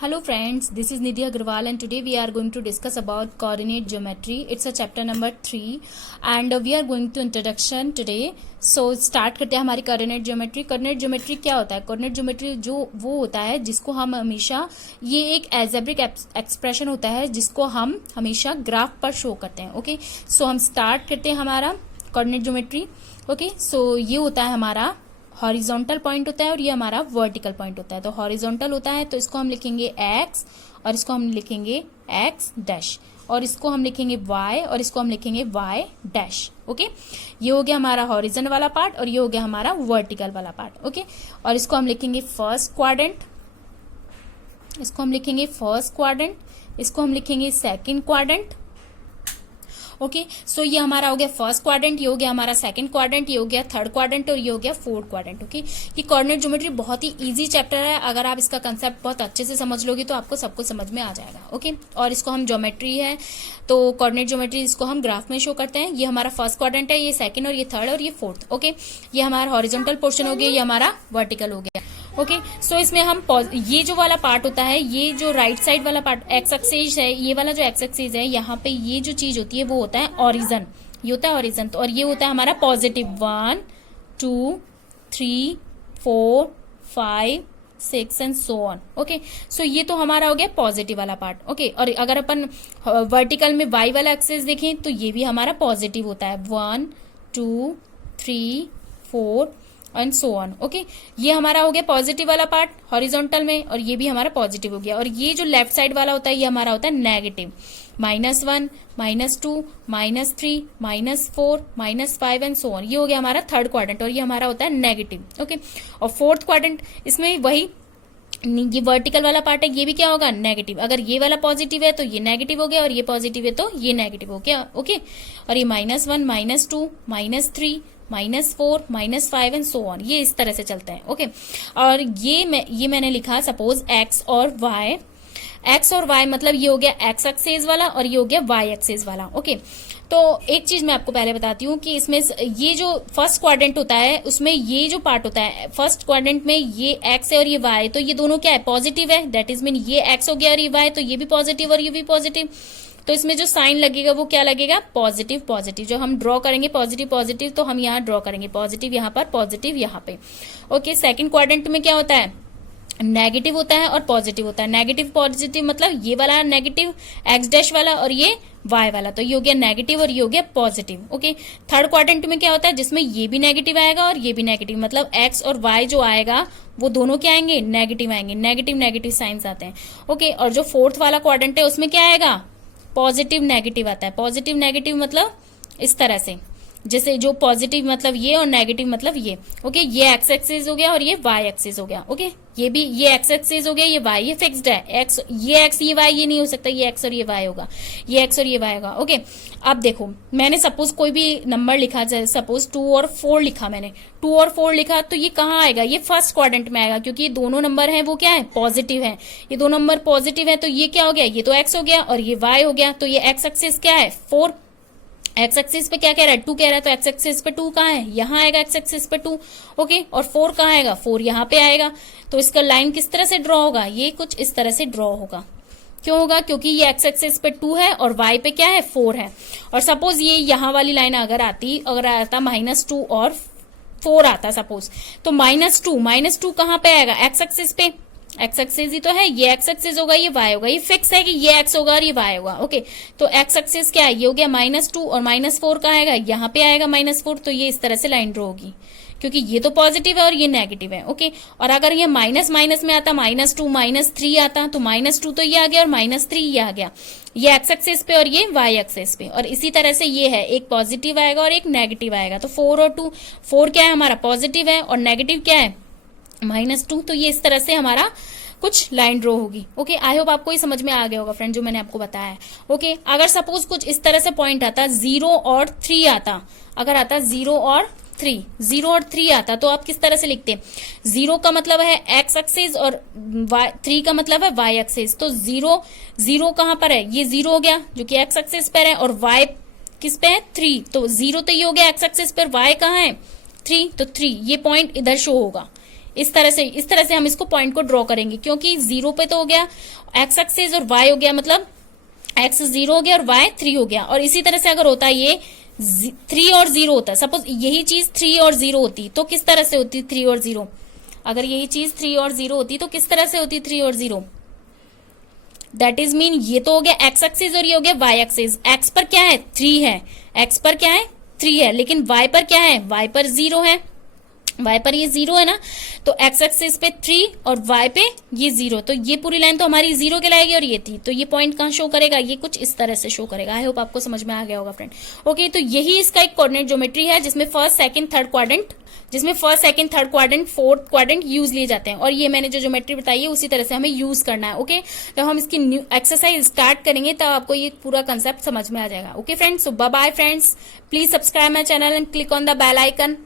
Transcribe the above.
Hello friends, this is Nidhi Agarwal and today we are going to discuss about coordinate geometry. It's a chapter number 3 and we are going to introduction today. So start करते हैं हमारी coordinate geometry. Coordinate geometry क्या होता है? Coordinate geometry जो वो होता है जिसको हम हमेशा, ये एक algebraic expression होता है जिसको हम हमेशा ग्राफ पर शो करते हैं. ओके, सो हम स्टार्ट करते हैं हमारा coordinate geometry. ओके, सो ये होता है हमारा हॉरिजॉन्टल पॉइंट होता है और ये हमारा वर्टिकल पॉइंट होता है. तो हॉरिजॉन्टल होता है तो इसको हम लिखेंगे x और इसको हम लिखेंगे x डैश और इसको हम लिखेंगे y और इसको हम लिखेंगे y डैश. ओके, ये हो गया हमारा हॉरिजॉन वाला पार्ट और ये हो गया हमारा वर्टिकल वाला पार्ट. ओके, और इसको हम लिखेंगे फर्स्ट क्वाड्रेंट, इसको हम लिखेंगे फर्स्ट क्वाड्रेंट, इसको हम लिखेंगे सेकंड क्वाड्रेंट. ओके, सो ये हमारा हो गया फर्स्ट क्वाड्रेंट, ये हो गया हमारा सेकंड क्वाड्रेंट, ये हो गया थर्ड क्वाड्रेंट और ये हो गया फोर्थ क्वाड्रेंट. ओके, ये कोऑर्डिनेट ज्योमेट्री बहुत ही इजी चैप्टर है. अगर आप इसका कंसेप्ट बहुत अच्छे से समझ लोगे तो आपको सब कुछ समझ में आ जाएगा. ओके, और इसको हम ज्योमेट्री है तो कोऑर्डिनेट ज्योमेट्री इसको हम ग्राफ में शो करते हैं. ये हमारा फर्स्ट क्वाड्रेंट है, ये सेकंड और ये थर्ड और ये फोर्थ. ओके, ये हमारा हॉरिजॉन्टल पोर्शन हो गया, ये हमारा वर्टिकल हो गया. ओके, सो इसमें हम ये जो वाला पार्ट होता है, ये जो राइट साइड वाला पार्ट एक्स एक्सिस है, ये वाला जो एक्स एक्सिस है, यहाँ पे ये जो चीज होती है वो होता है ऑरिजन. ये होता है ऑरिजन. तो और ये होता है हमारा positive 1 2 3 4 5 6 and so on. Okay, so ये तो हमारा हो गया पॉजिटिव वाला पार्ट. ओके, और अगर अपन वर्टिकल में वाई वाला एक्सिस देखें तो ये भी हमारा पॉजिटिव होता है 1 2 3 4 एंड सो ऑन. ओके, ये हमारा हो गया पॉजिटिव वाला पार्ट हॉरिजॉन्टल में और ये भी हमारा पॉजिटिव हो गया. और ये जो लेफ्ट साइड वाला होता है ये हमारा होता है नेगेटिव -1 -2 -3 -4 -5 एंड सो ऑन. ये हो गया हमारा थर्ड क्वाड्रेंट और ये हमारा होता है नेगेटिव. ओके, और फोर्थ क्वाड्रेंट इसमें वही ये वर्टिकल वाला पार्ट है, ये भी क्या होगा नेगेटिव. अगर ये वाला पॉजिटिव है तो ये नेगेटिव हो गया और ये पॉजिटिव है तो ये नेगेटिव हो गया. ओके, और ये -1 -2 -3 -4 -5 एंड सो ऑन, ये इस तरह से चलते हैं. ओके, और ये मैंने लिखा सपोज x और y मतलब ये हो गया x एक्सिस वाला और ये हो गया y एक्सिस वाला. ओके, तो एक चीज मैं आपको पहले बताती हूँ कि इसमें ये जो फर्स्ट क्वाड्रेंट होता है उसमें ये जो पार्ट होता है फर्स्ट क्वाड्रेंट में ये x है और ये y, तो ये दोनों क्या है पॉजिटिव है. दैट इज मीन ये x हो गया और ये y, तो ये भी पॉजिटिव और ये भी पॉजिटिव. तो इसमें जो साइन लगेगा वो क्या लगेगा पॉजिटिव पॉजिटिव. जो हम ड्रॉ करेंगे पॉजिटिव पॉजिटिव तो हम यहाँ ड्रॉ करेंगे पॉजिटिव यहाँ पर पॉजिटिव यहाँ पे. ओके, सेकंड क्वाड्रेंट में क्या होता है नेगेटिव होता है और पॉजिटिव होता है. नेगेटिव पॉजिटिव मतलब ये वाला नेगेटिव एक्स डैश वाला और ये वाई वाला, तो ये हो गया नेगेटिव और ये हो गया पॉजिटिव. ओके, थर्ड क्वाड्रेंट में क्या होता है जिसमें ये भी नेगेटिव आएगा और ये भी नेगेटिव, मतलब एक्स और वाई जो आएगा वो दोनों क्या आएंगे नेगेटिव आएंगे. नेगेटिव नेगेटिव साइंस आते हैं. ओके, और जो फोर्थ वाला क्वाड्रेंट है उसमें क्या आएगा पॉजिटिव नेगेटिव आता है. पॉजिटिव नेगेटिव मतलब इस तरह से, जैसे जो पॉजिटिव मतलब ये और नेगेटिव मतलब ये. ओके, ये एक्स एक्सिस हो गया और ये वाई एक्सिस हो गया. ओके, ये भी ये एक्स एक्सिस हो गया, ये वाई, ये फिक्स्ड है. एक्स ये एक्स ये वाई ये नहीं हो सकता, ये एक्स और ये वाई होगा, ये एक्स और ये वाई होगा. ओके, अब देखो मैंने सपोज कोई भी नंबर लिखा, सपोज 2 और 4 लिखा, मैंने 2 और 4 लिखा तो ये कहाँ आएगा ये फर्स्ट क्वाड्रेंट में आएगा क्योंकि ये दोनों नंबर है वो क्या है पॉजिटिव है. ये दो नंबर पॉजिटिव है तो ये क्या हो गया ये तो एक्स हो गया और ये वाई हो गया. तो ये एक्स एक्सिस क्या है 4, एक्स एक्सिस पे क्या कह रहा है 2 कह रहा है, तो एक्स एक्सिस पे 2 कहाँ है यहाँ आएगा एक्स एक्सिस पे 2. ओके, और 4 कहाँ आएगा 4 यहाँ पे आएगा. तो इसका लाइन किस तरह से ड्रॉ होगा ये कुछ इस तरह से ड्रॉ होगा. क्यों होगा क्योंकि ये एक्स एक्सिस पे 2 है और वाई पे क्या है 4 है. और सपोज ये यहाँ वाली लाइन अगर आता -2 और 4 आता सपोज, तो -2 कहाँ पे आएगा एक्स एक्सिस पे. एक्स एक्सिस ही तो है, ये एक्स एक्सिस होगा ये वाई होगा, ये फिक्स है कि ये एक्स होगा और ये वाई होगा. ओके, तो एक्स एक्सिस क्या है ये हो गया -2 और -4 कहाँ आएगा यहाँ पे आएगा -4. तो ये इस तरह से लाइन ड्रॉ होगी क्योंकि ये तो पॉजिटिव है और ये नेगेटिव है. ओके, और अगर ये माइनस माइनस में आता -2 -3 आता तो -2 तो ये आ गया और -3 ये आ गया, ये एक्स एक्सिस पे और ये वाई एक्सिस पे. और इसी तरह से ये है एक पॉजिटिव आएगा और एक नेगेटिव आएगा. तो 4 और 2, 4 क्या है हमारा पॉजिटिव है और नेगेटिव क्या है -2. तो ये इस तरह से हमारा कुछ लाइन ड्रॉ होगी. ओके, आई होप आपको ये समझ में आ गया होगा फ्रेंड जो मैंने आपको बताया है. ओके, अगर सपोज कुछ इस तरह से पॉइंट आता 0 और 3 आता, अगर आता 0 और 3 आता तो आप किस तरह से लिखते हैं 0 का मतलब है एक्स एक्सिस और 3 का मतलब है वाई एक्सिस. तो 0 कहां पर है ये 0 हो गया जो कि एक्स एक्सिस पर है और वाई किस पे है 3, तो 0 तो ये हो गया एक्स एक्सिस पर, वाई कहाँ है 3, तो 3 ये पॉइंट इधर शो होगा, इस तरह से हम इसको पॉइंट को ड्रॉ करेंगे, क्योंकि 0 पे तो हो गया एक्स एक्सिस और वाई हो गया, मतलब एक्स 0 हो गया और वाई 3 हो गया। और इसी तरह से अगर होता है ये 3 और 0 होता है, सपोज यही चीज 3 और 0 होती तो किस तरह से होती 3 और 0? अगर यही चीज 3 और 0 होती तो किस तरह से होती 3 और 0? दैट इज मीन ये तो हो गया एक्स एक्सिस और ये हो गया वाई एक्सिस। एक्स पर क्या है 3 है, एक्स पर क्या है 3 है, लेकिन वाई पर क्या है, वाई पर 0 है, वाई पर ये 0 है ना, तो एक्स एक्सिस पे 3 और वाई पे ये 0, तो ये पूरी लाइन तो हमारी 0 कहलाएगी और ये थी, तो ये पॉइंट कहाँ शो करेगा, ये कुछ इस तरह से शो करेगा। आई होप आपको समझ में आ गया होगा फ्रेंड। ओके, तो यही इसका एक कोऑर्डिनेट ज्योमेट्री है जिसमें first second third quadrant fourth quadrant use लिए जाते हैं, और ये मैंने जो ज्योमेट्री बताई है उसी तरह से हमें यूज करना है। ओके, तो हम इसकी न्यू एक्सरसाइज स्टार्ट करेंगे तब आपको ये पूरा कंसेप्ट समझ में आ जाएगा। Okay friends, so bye bye friends, please subscribe my channel and click on the bell icon.